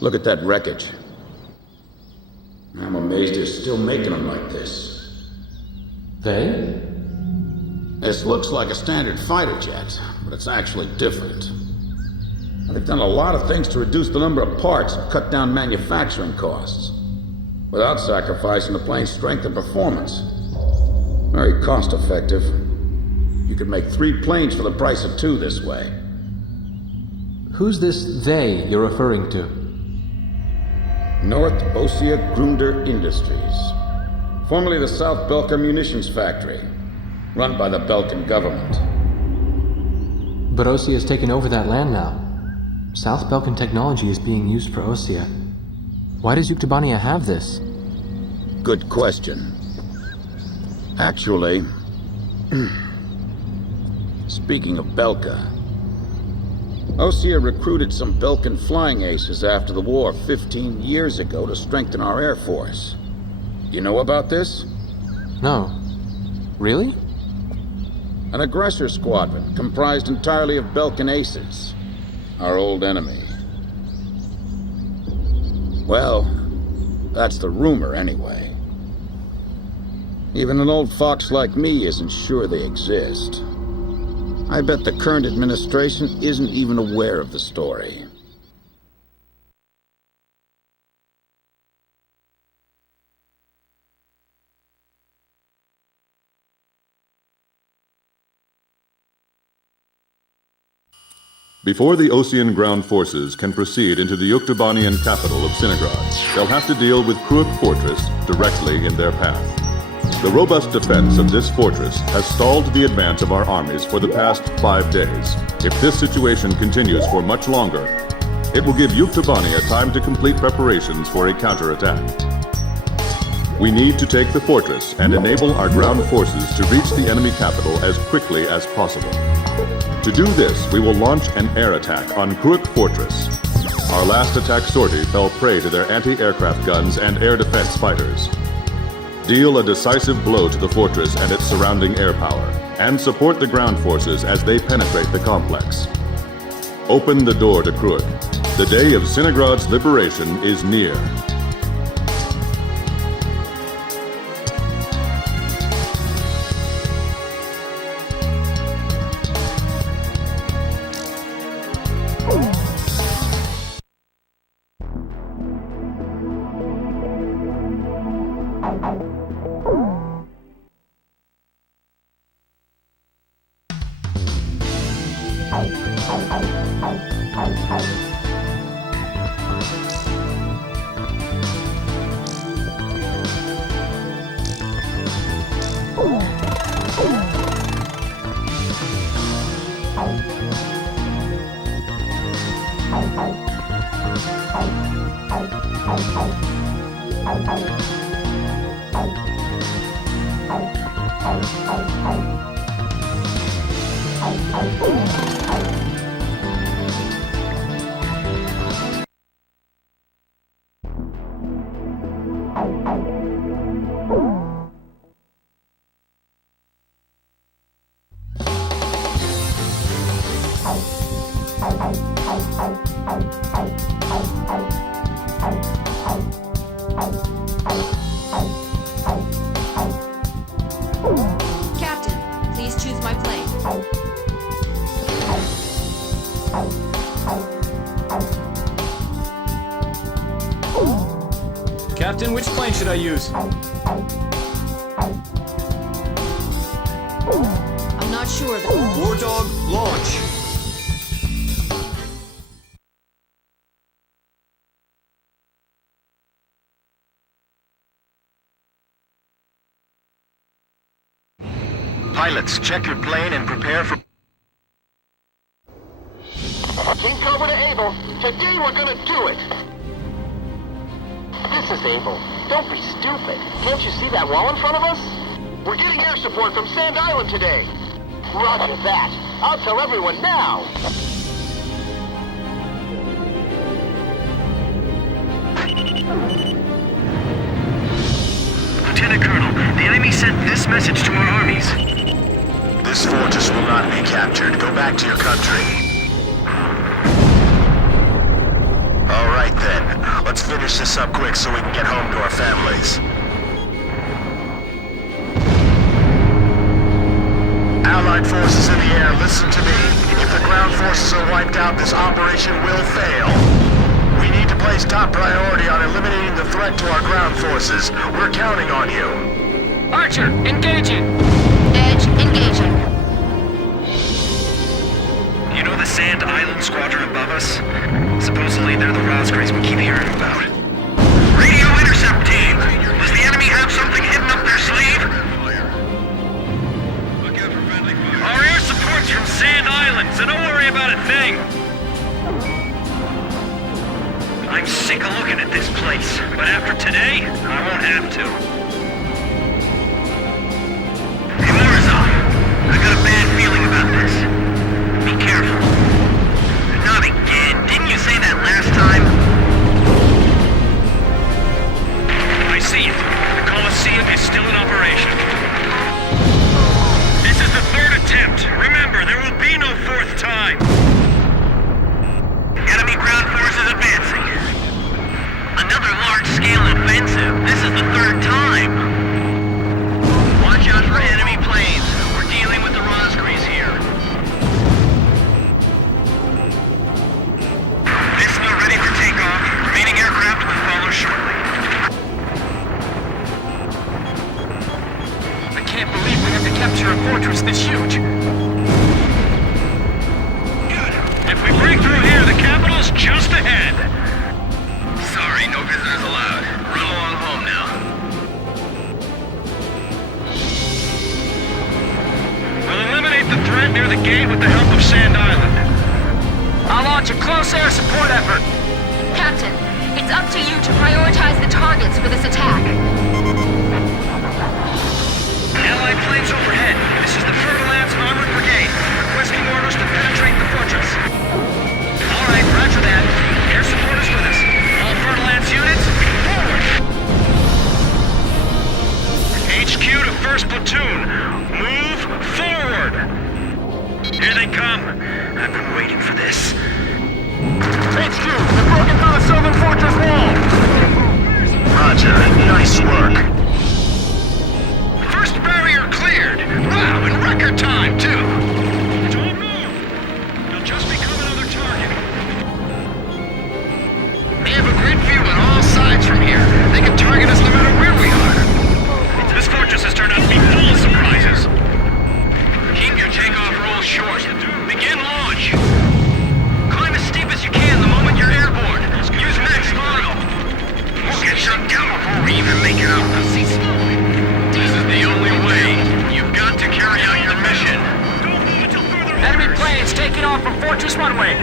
Look at that wreckage. I'm amazed they're still making them like this. They? This looks like a standard fighter jet, but it's actually different. They've done a lot of things to reduce the number of parts and cut down manufacturing costs, without sacrificing the plane's strength and performance. Very cost-effective. You could make 3 planes for the price of 2 this way. Who's this they you're referring to? North Ossia Grunder Industries, formerly the South Belka Munitions Factory, run by the Belkan government. But Ossia has taken over that land now. South Belkan technology is being used for Ossia. Why does Yuktobania have this? Good question. Actually, speaking of Belka, Ossia recruited some Belkan flying aces after the war 15 years ago to strengthen our Air Force. You know about this? No. Really? An aggressor squadron comprised entirely of Belkan aces, our old enemy. Well, that's the rumor anyway. Even an old fox like me isn't sure they exist. I bet the current administration isn't even aware of the story. Before the Ossian ground forces can proceed into the Yuktobanian capital of Sinigrad, they'll have to deal with Kruik Fortress directly in their path. The robust defense of this fortress has stalled the advance of our armies for the past 5 days. If this situation continues for much longer, it will give Yuktobania time to complete preparations for a counterattack. We need to take the fortress and enable our ground forces to reach the enemy capital as quickly as possible. To do this, we will launch an air attack on Kruik Fortress. Our last attack sortie fell prey to their anti-aircraft guns and air defense fighters. Deal a decisive blow to the fortress and its surrounding air power, and support the ground forces as they penetrate the complex. Open the door to Kruik. The day of Sinigrad's liberation is near. Captain, please choose my plane. Captain, which plane should I use? I'm not sure though. War Dog, launch! Pilots, check your plane and prepare for... King Cobra to Able. Today we're gonna do it. This is Able. Don't be stupid. Can't you see that wall in front of us? We're getting air support from Sand Island today. Roger that. I'll tell everyone now. Lieutenant Colonel, the enemy sent this message to our armies. This fortress will not be captured. Go back to your country. All right then. Let's finish this up quick so we can get home to our families. Allied forces in the air, listen to me. If the ground forces are wiped out, this operation will fail. We need to place top priority on eliminating the threat to our ground forces. We're counting on you. Archer, engaging! Edge, engaging. You know the Sand Island squadron above us? Supposedly they're the Rosgrays we keep hearing about. Radio intercept team! Does the enemy have something hidden up their sleeve? Our air support's from Sand Island, so don't worry about a thing! I'm sick of looking at this place, but after today, I won't have to. Hey, Morozov, I got a bad feeling about this. Be careful. Not again. Didn't you say that last time? I see it. The Colosseum is still in operation. This is the third attempt. Remember, there will be no fourth time. Enemy ground forces advancing. Another large-scale offensive. This is the third time. Watch out for enemy planes. We're dealing with the Rosgrays here. Vista ready for takeoff. Remaining aircraft will follow shortly. I can't believe we have to capture a fortress this huge. If we break through here, the capital's just ahead. Sorry, no visitors allowed. Run along home now. We'll eliminate the threat near the gate with the help of Sand Island. I'll launch a close air support effort. Captain, it's up to you to prioritize the targets for this attack. Allied planes overhead. This is the Fer-de-Lance Armored Brigade, requesting orders to penetrate the fortress. All right, roger that. Air support is with us. All Fer-de-Lance units, forward! HQ to 1st Platoon. Move forward! Here they come. I've been waiting for this. HQ, they've broken through the southern fortress wall! Roger, nice work. First barrier cleared! Wow, in record time, too! Don't move! You'll just become another target. They have a grid view on all sides from here. They can target us no matter where we are. This fortress has turned out to be full of surprises. Keep your takeoff roll short. Begin launch. Climb as steep as you can the moment you're airborne. Use max throttle. We'll get shut down before we even make it out. See smoke. This is the only way. You've got to carry out your mission. Don't move until further Enemy planes taking off from Fortress Runway.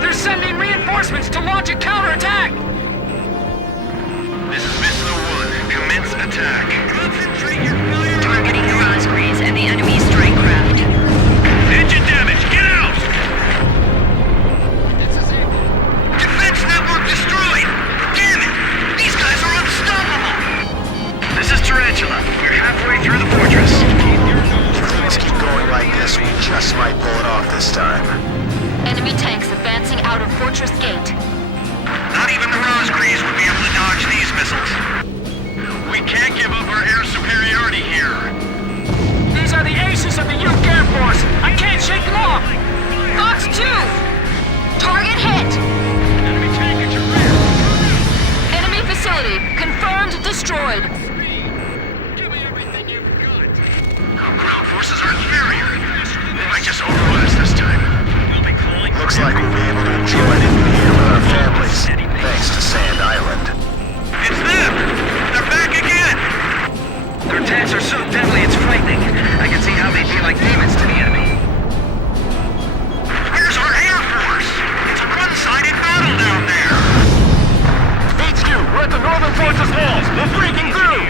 They're sending reinforcements to launch a counterattack. This is Vista 1. Commence attack. Concentrate your fire. Targeting the Rosgrays and the enemy strike craft. Engine damage. Get out! Defense network destroyed! Damn it! These guys are unstoppable! This is Tarantula. We're halfway through the fortress. If things keep going like this, we just might pull it off this time. Enemy tanks advancing out of Fortress Gate. Not even the Rosgrays would be able to dodge these missiles. We can't give up our air superiority here. These are the aces of the Uke Air Force. I can't shake them off. Fox 2! Target hit! Enemy tank at your rear. Enemy facility confirmed destroyed. Give me everything you've got. Our ground forces are inferior. They might just overrun us this time. We'll be calling. Looks like we'll be able to enjoy the new year with our families, thanks to Sand Island. It's them! They're back again! Their tanks are so deadly, it's frightening. I can see how they'd be like demons to the enemy. Where's our Air Force? It's a one-sided battle down there! HQ, we're at the northern fortress walls! We're breaking through!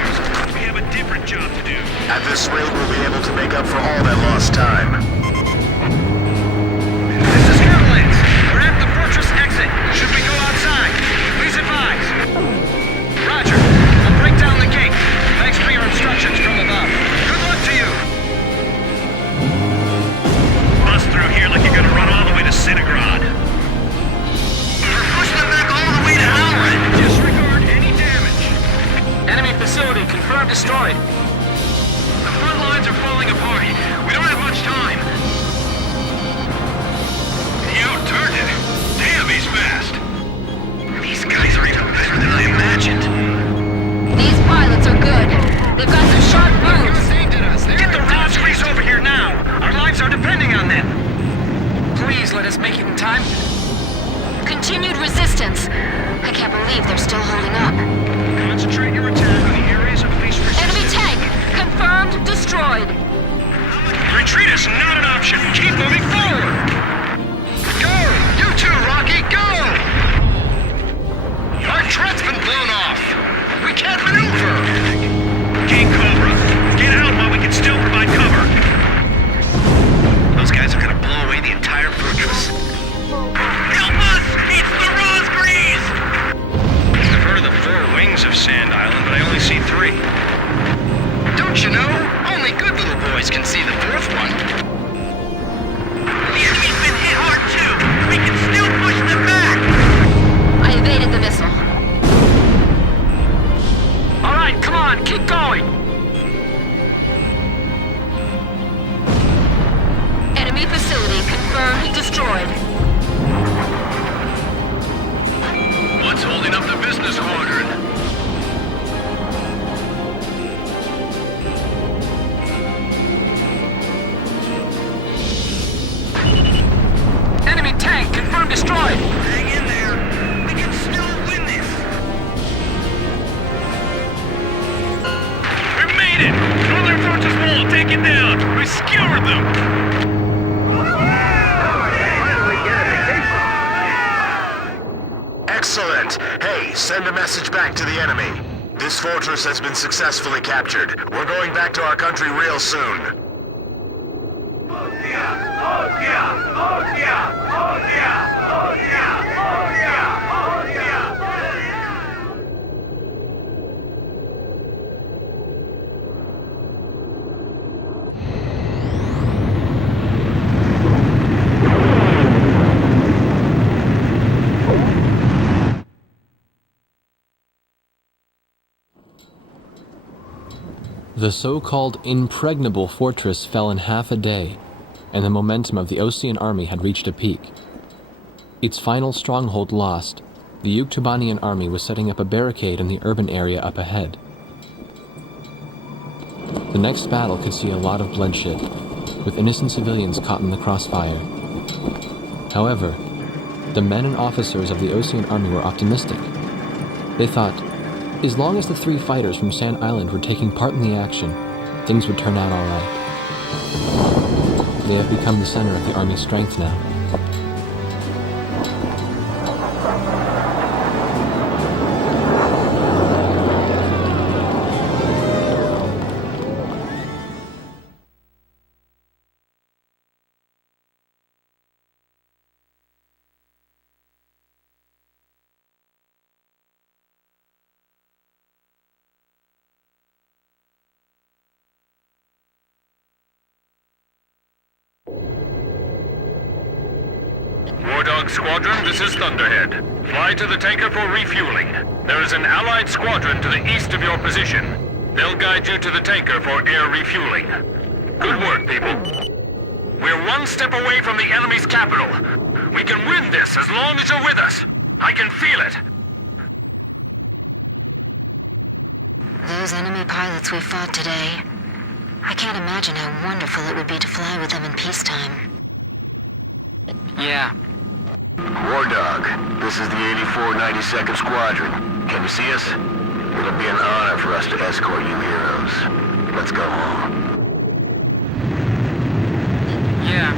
interception. Keep moving forward. Go! You too, Rocky, go! Our tread's been blown off. We can't maneuver. King Cobra, get out while we can still provide cover. Those guys are gonna blow away the entire fortress. Help us! It's the Rosgreaves! I've heard of the 4 wings of Sand Island, but I only see 3. Don't you know? Only good little boys can see the 4th one. The enemy's been hit hard too. We can still push them back. I evaded the missile. All right, come on, keep going. Enemy facility confirmed destroyed. What's holding up the business quadrant? Enemy tank confirmed destroyed. Hang in there. We can still win this. We made it. Northern Fortress Wall taken down. We skewered them. Excellent! Hey, send a message back to the enemy. This fortress has been successfully captured. We're going back to our country real soon. The so-called impregnable fortress fell in half a day, and the momentum of the Osean army had reached a peak. Its final stronghold lost, the Yuktubanian army was setting up a barricade in the urban area up ahead. The next battle could see a lot of bloodshed, with innocent civilians caught in the crossfire. However, the men and officers of the Osean army were optimistic. They thought, as long as the 3 fighters from Sand Island were taking part in the action, things would turn out all right. They have become the center of the army's strength now. War Dog Squadron, this is Thunderhead. Fly to the tanker for refueling. There is an Allied squadron to the east of your position. They'll guide you to the tanker for air refueling. Good work, people. We're 1 step away from the enemy's capital. We can win this as long as you're with us. I can feel it. Those enemy pilots we fought today. I can't imagine how wonderful it would be to fly with them in peacetime. Yeah. War Dog, this is the 8492nd Squadron. Can you see us? It'll be an honor for us to escort you heroes. Let's go home. Yeah,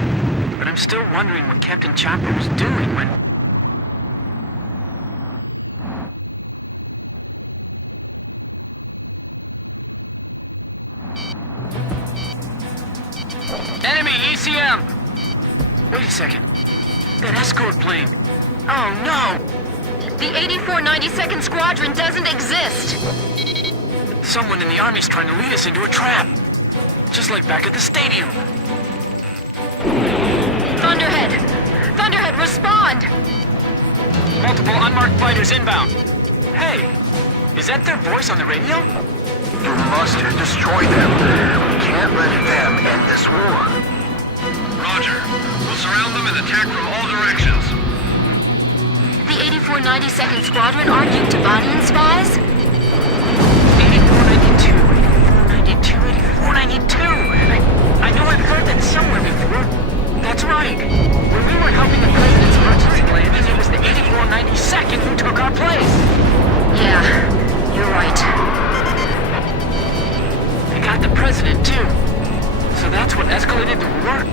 but I'm still wondering what Captain Chopper was doing when... Enemy ECM! Wait a second. That escort plane. Oh no! The 8492nd Squadron doesn't exist! Someone in the Army's trying to lead us into a trap. Just like back at the stadium. Thunderhead! Thunderhead, respond! Multiple unmarked fighters inbound. Hey, is that their voice on the radio? You must destroy them. We can't let them end this war. Roger. We'll surround them and attack from all directions. The 8492nd Squadron aren't Yuktubanian spies? 8492, 8492. I know I've heard that somewhere before. That's right. When we were helping the president's purchase landing, it was the 8492nd who took our place. Yeah, you're right. They got the president, too. So that's what escalated the war?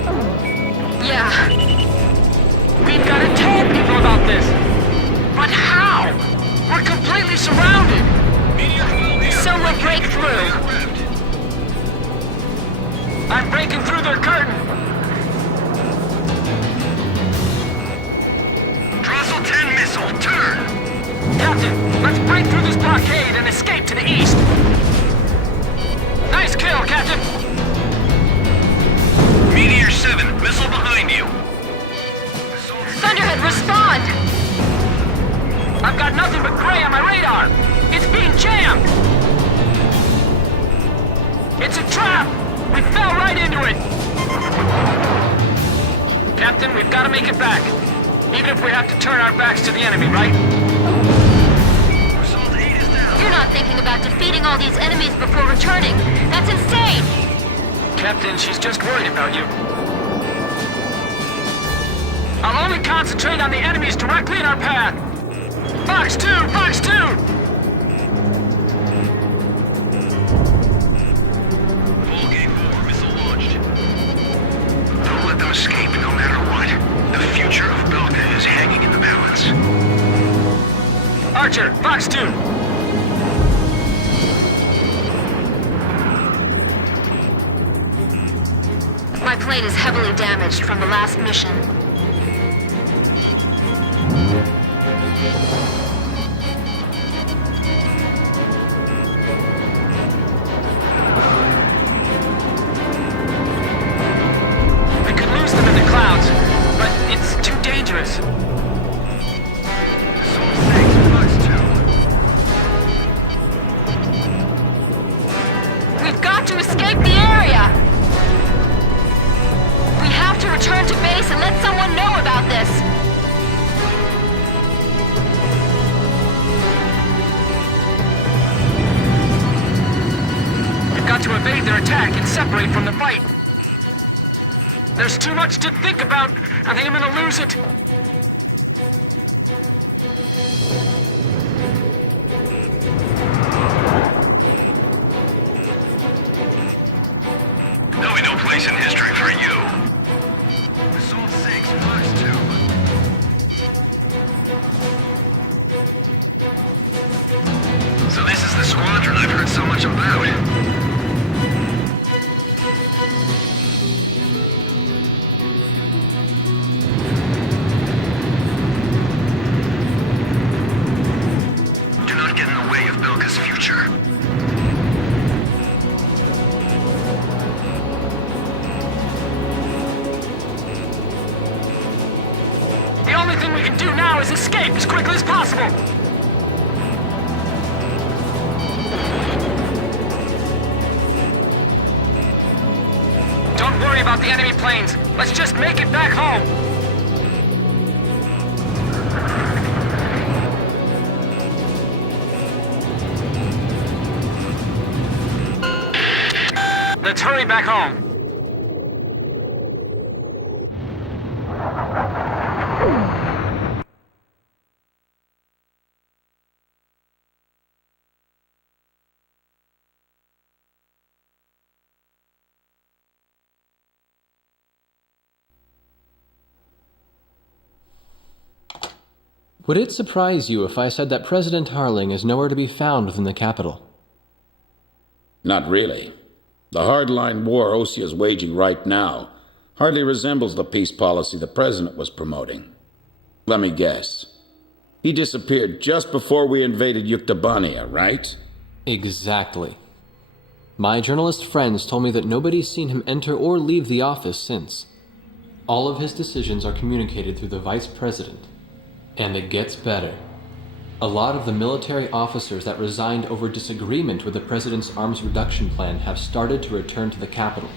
Captain, let's break through this blockade and escape to the east. Nice kill, Captain. Meteor 7, missile behind you. Thunderhead, respond! I've got nothing but gray on my radar. It's being jammed. It's a trap. We fell right into it. Captain, we've got to make it back. Even if we have to turn our backs to the enemy, right? Result 8 is down. You're not thinking about defeating all these enemies before returning. That's insane! Captain, she's just worried about you. I'll only concentrate on the enemies directly in our path. Fox 2! Fox 2! Volgate 4, missile launched. Don't let them escape, no matter what. The future of Belka is hanging in the balance. Archer, Fox 2! My plane is heavily damaged from the last mission. We could lose them in the clouds, but it's too dangerous. Result 6, Fox 2. We've got to escape the area! We have to return to base and let someone know about this! We've got to evade their attack and separate from the fight. There's too much to think about. I think I'm gonna lose it. There'll be no place in history for you. Result 6, Fox 2. So this is the squadron I've heard so much about. Do not get in the way of Belka's future. The only thing we can do now is escape as quickly as possible. Don't worry about the enemy planes. Let's just make it back home. Let's hurry back home. Would it surprise you if I said that President Harling is nowhere to be found within the capital? Not really. The hardline war Osea is waging right now hardly resembles the peace policy the president was promoting. Let me guess. He disappeared just before we invaded Yuktobania, right? Exactly. My journalist friends told me that nobody's seen him enter or leave the office since. All of his decisions are communicated through the vice president. And it gets better. A lot of the military officers that resigned over disagreement with the president's arms reduction plan have started to return to the capital.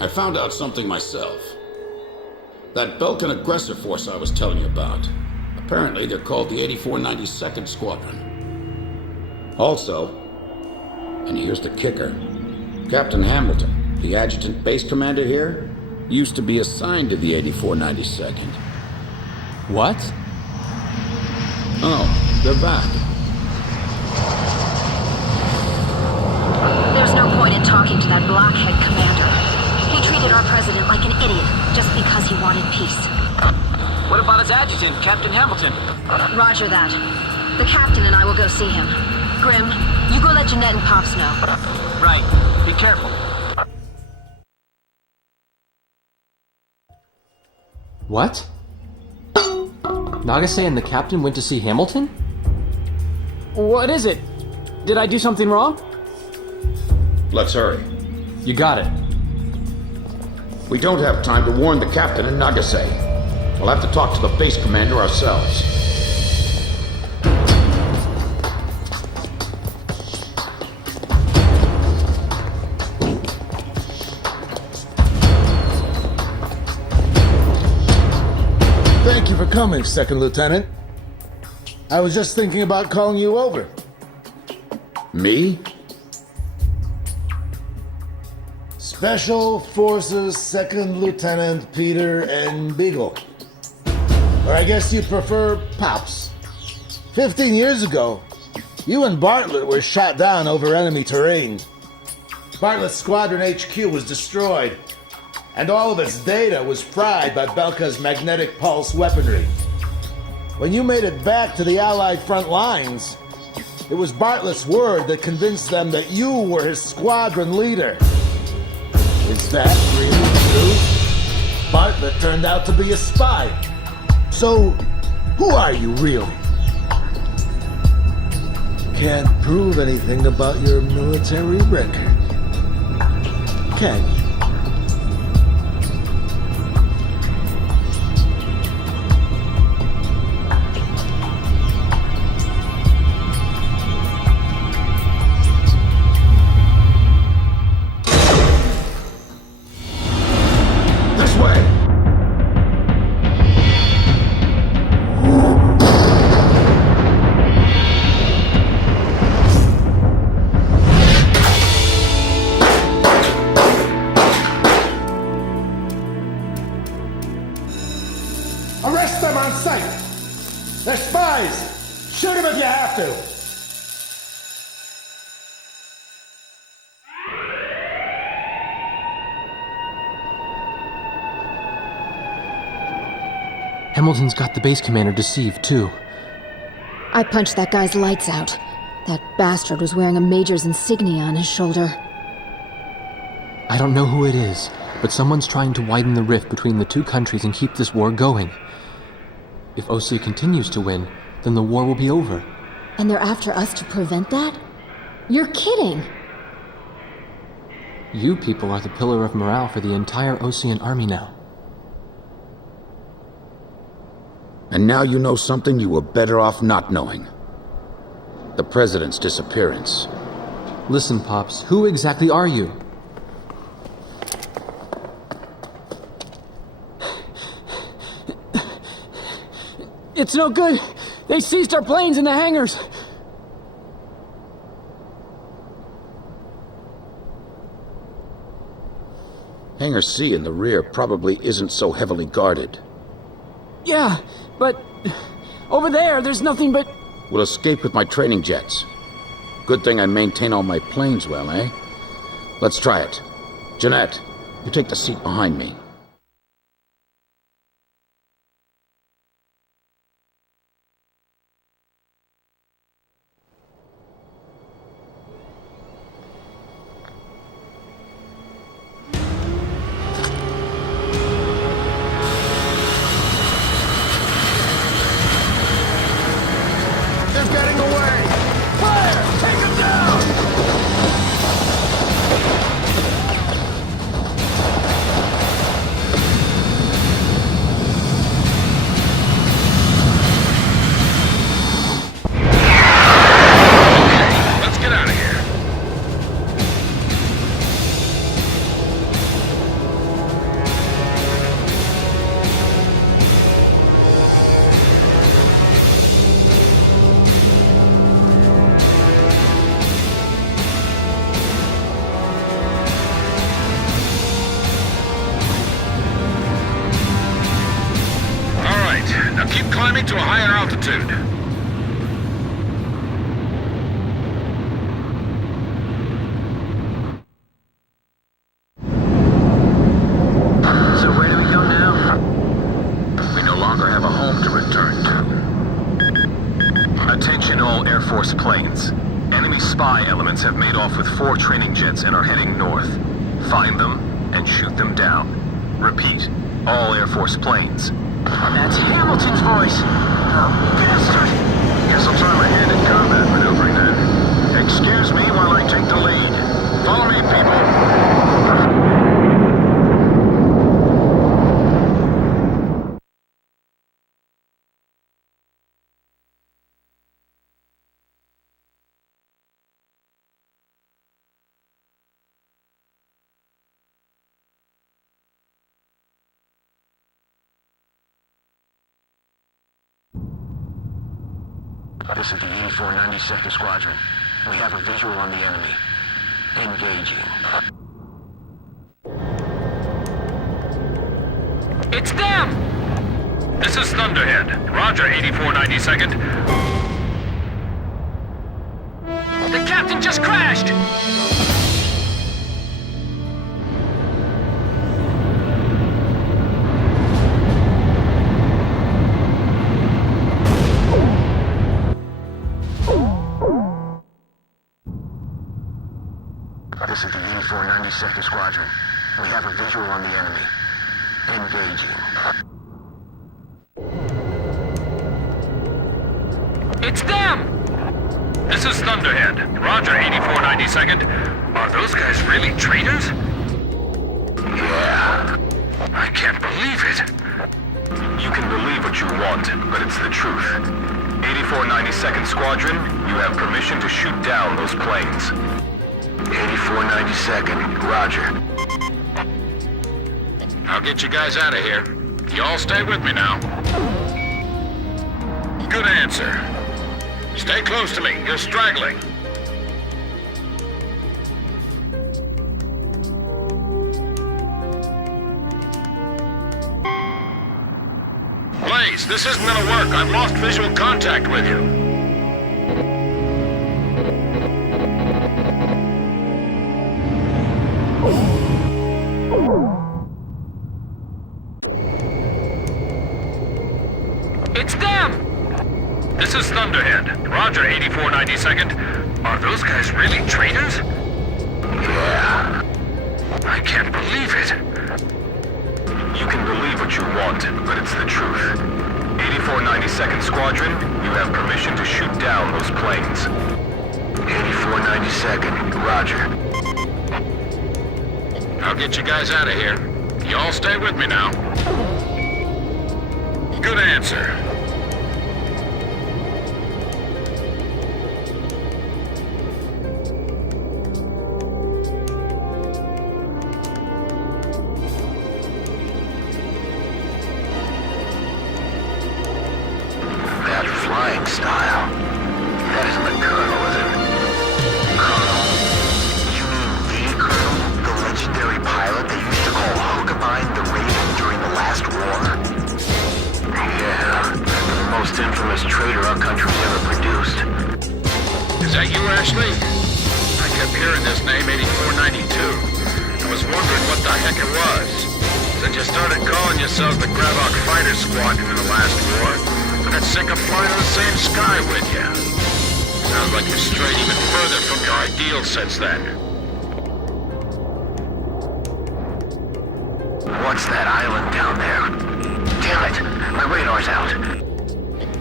I found out something myself. That Belkan aggressor force I was telling you about. Apparently they're called the 8492nd Squadron. Also, and here's the kicker, Captain Hamilton, the adjutant base commander here, used to be assigned to the 8492nd. What? Oh, they're back. There's no point in talking to that blockhead commander. He treated our president like an idiot just because he wanted peace. What about his adjutant, Captain Hamilton? Roger that. The captain and I will go see him. Grim, you go let Jeanette and Pops know. Right. Be careful. What? Nagase and the captain went to see Hamilton? What is it? Did I do something wrong? Let's hurry. You got it. We don't have time to warn the captain in Nagase. We'll have to talk to the base commander ourselves. Thank you for coming, Second Lieutenant. I was just thinking about calling you over. Me? Special Forces Second Lieutenant Peter and Beagle. Or I guess you prefer Pops. 15 years ago, you and Bartlett were shot down over enemy terrain. Bartlett's Squadron HQ was destroyed, and all of its data was fried by Belka's magnetic pulse weaponry. When you made it back to the Allied front lines, it was Bartlett's word that convinced them that you were his squadron leader. Is that really true? Bartlett turned out to be a spy. So, who are you really? Can't prove anything about your military record, can you? Arrest them on sight! They're spies! Shoot them if you have to! Hamilton's got the base commander deceived, too. I punched that guy's lights out. That bastard was wearing a major's insignia on his shoulder. I don't know who it is, but someone's trying to widen the rift between the two countries and keep this war going. If OC continues to win, then the war will be over. And they're after us to prevent that? You're kidding! You people are the pillar of morale for the entire Ocean army now. And now you know something you were better off not knowing. The President's disappearance. Listen, Pops, who exactly are you? It's no good. They seized our planes in the hangars. Hangar C in the rear probably isn't so heavily guarded. Yeah, but over there's nothing but... We'll escape with my training jets. Good thing I maintain all my planes well, eh? Let's try it. Jeanette, you take the seat behind me. They're getting away! Fire! Take them down! Let's get out of here. All right, now keep climbing to a higher altitude. So where do we go now? We no longer have a home to return to. Attention all Air Force planes. Enemy spy elements have made off with 4 training jets and are heading north. Find them and shoot them down. Repeat, all Air Force planes. That's Hamilton's voice. Bastard! Guess I'll try my hand at combat maneuvering then. Excuse me while I take the lead. Follow me, people. This is the 8492nd Squadron. We have a visual on the enemy. Engaging. It's them! This is Thunderhead. Roger, 8492nd. The captain just crashed! This is the 8492nd Squadron. We have a visual on the enemy. Engaging. It's them! This is Thunderhead. Roger, 8492nd. Are those guys really traitors? Yeah. I can't believe it. You can believe what you want, but it's the truth. 8492nd Squadron, you have permission to shoot down those planes. 8492nd, Roger. I'll get you guys out of here. You all stay with me now. Good answer. Stay close to me. You're straggling. Blaze, this isn't gonna work. I've lost visual contact with you. It's them! This is Thunderhead. Roger, 8492nd. Are those guys really traitors? Yeah. I can't believe it. You can believe what you want, but it's the truth. 8492nd Squadron, you have permission to shoot down those planes. 8492nd, Roger. I'll get you guys out of here. You all stay with me now. Good answer. That flying style. That isn't the Colonel, is it? Colonel? You mean the Colonel? The legendary pilot they used to call Hookabine the Raven during the last war? Yeah, the most infamous traitor our country's ever produced. Is that you, Ashley? I kept hearing this name, 8492. I was wondering what the heck it was. Since you started calling yourselves the Gravok Fighter Squadron in the last war, I got sick of flying in the same sky with you. Sounds like you've strayed even further from your ideals since then. What's that island down there? Damn it, my radar's out.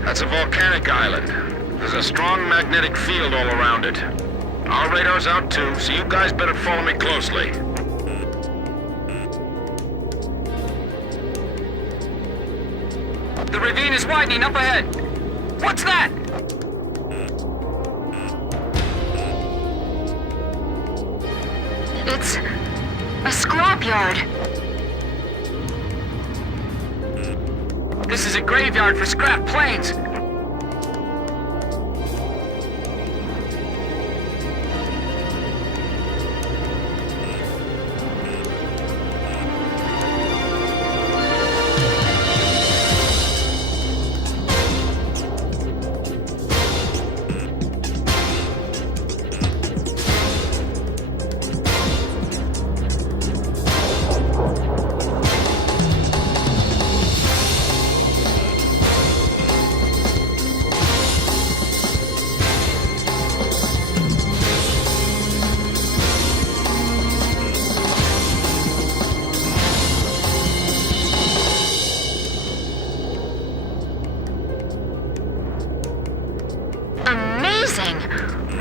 That's a volcanic island. There's a strong magnetic field all around it. Our radar's out too, so you guys better follow me closely. The ravine is widening up ahead. What's that? It's a scrapyard. This is a graveyard for scrap planes.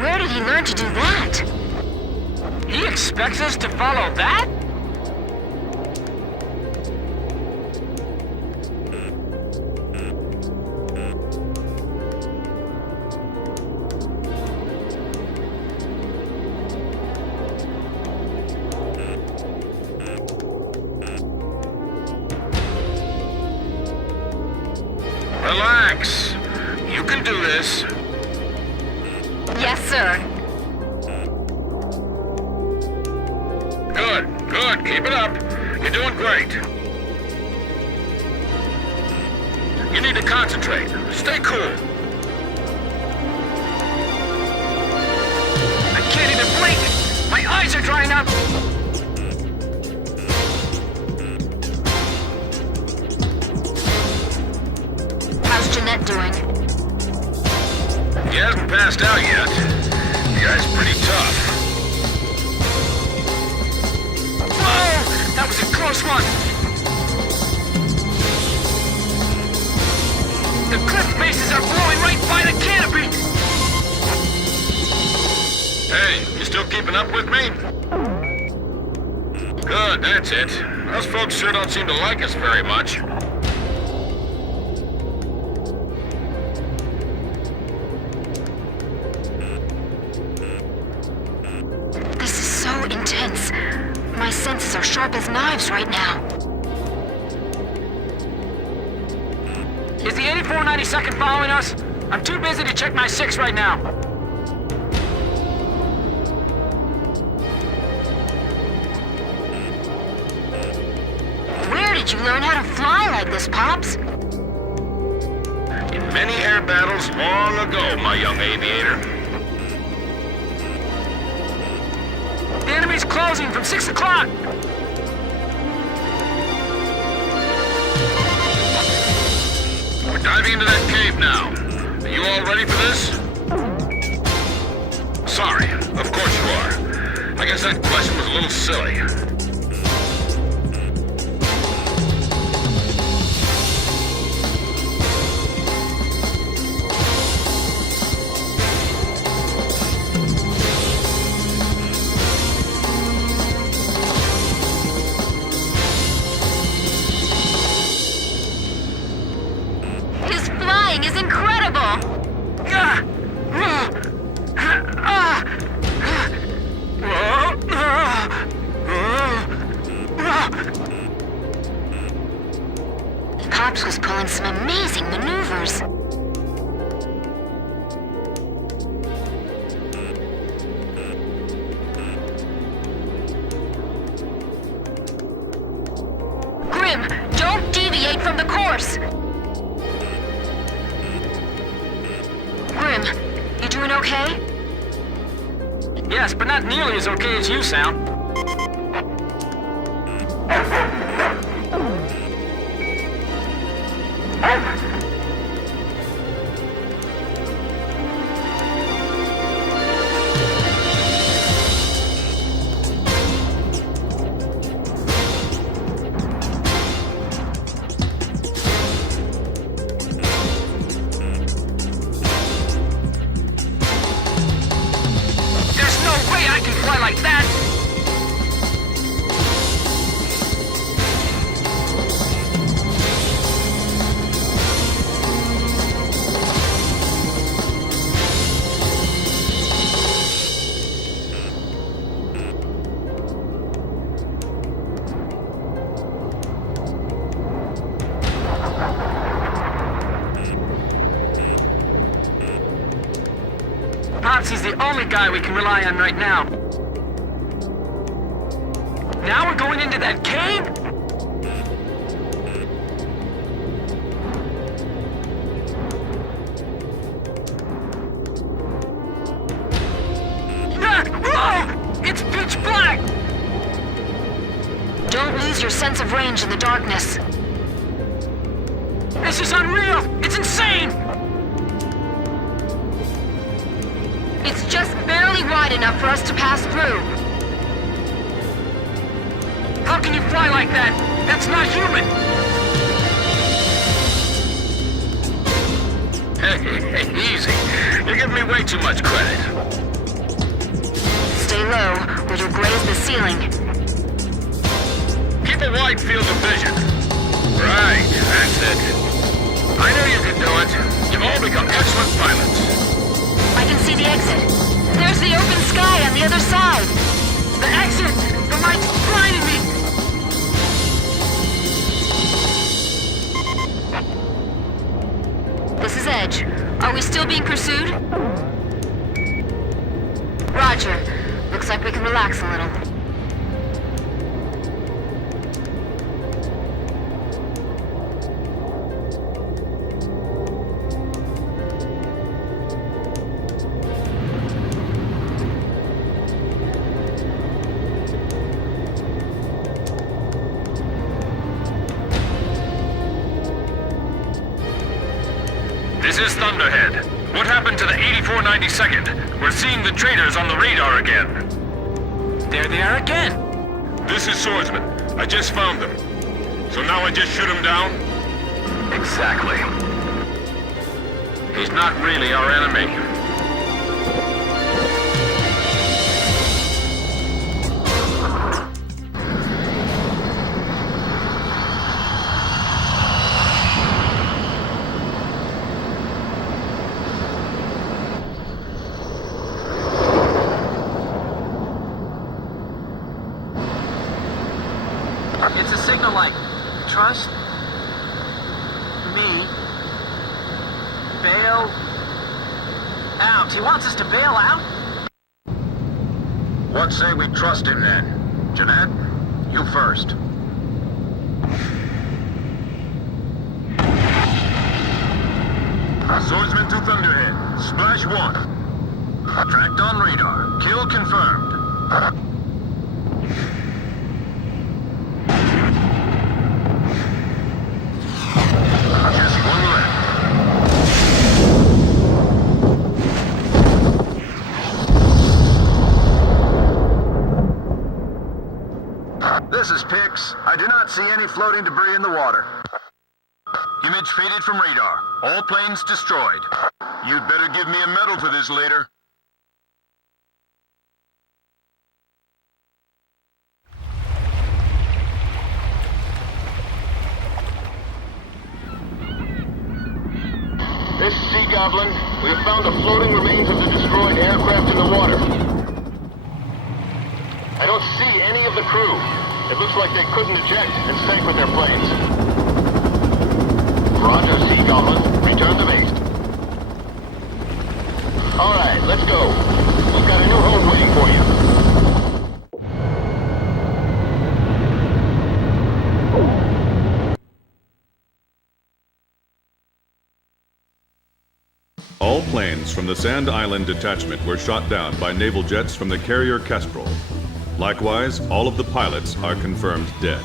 Where did he learn to do that? He expects us to follow that? Relax. You can do this. Yes, sir. Good, good. Keep it up. You're doing great. You need to concentrate. Stay cool. I can't even blink! My eyes are drying up! How's Jeanette doing? He hasn't passed out yet. The guy's pretty tough. Whoa! That was a close one! The cliff faces are blowing right by the canopy! Hey, you still keeping up with me? Good, that's it. Those folks sure don't seem to like us very much. This is so intense. My senses are sharp as knives right now. Is the 8492nd following us? I'm too busy to check my 6 right now. Where did you learn how to fly like this, Pops? In many air battles long ago, my young aviator. The enemy's closing from 6 o'clock! We're diving into that cave now. Are you all ready for this? Sorry, of course you are. I guess that question was a little silly. His flying is incredible! Pops was pulling some amazing maneuvers. Grim, don't deviate from the course! Grim, you doing okay? Yes, but not nearly as okay as you sound. There's no way I can fly like that! Popsy's the only guy we can rely on right now. Now we're going into that cave? Whoa! It's pitch black! Don't lose your sense of range in the darkness. This is unreal! It's insane! It's just barely wide enough for us to pass through. How can you fly like that? That's not human! Hey, easy. You're giving me way too much credit. ceiling. Keep a wide field of vision. Right, that's it. I knew you could do it. You've all become excellent pilots. I can see the exit. There's the open sky on the other side. The exit! The light's blinding me! This is Edge. Are we still being pursued? Roger. Looks like we can relax a little. This is Thunderhead. What happened to the 8492nd? We're seeing the traitors on the radar again. There they are again! This is Swordsman. I just found them. So now I just shoot him down? Exactly. He's not really our enemy. It's a signal light. Trust me. Bail out. He wants us to bail out? What say we trust him then? Jeanette, you first. Swordsman to Thunderhead. Splash 1. Tracked on radar. Kill confirmed. Just one left. This is Pix. I do not see any floating debris in the water. Image faded from radar. All planes destroyed. You'd better give me a medal for this later. This is Sea Goblin. We have found the floating remains of the destroyed aircraft in the water. I don't see any of the crew. It looks like they couldn't eject and sank with their planes. Roger, Sea Goblin. Return to base. All right, let's go. We've got a new home waiting for you. All planes from the Sand Island detachment were shot down by naval jets from the carrier Kestrel. Likewise, all of the pilots are confirmed dead.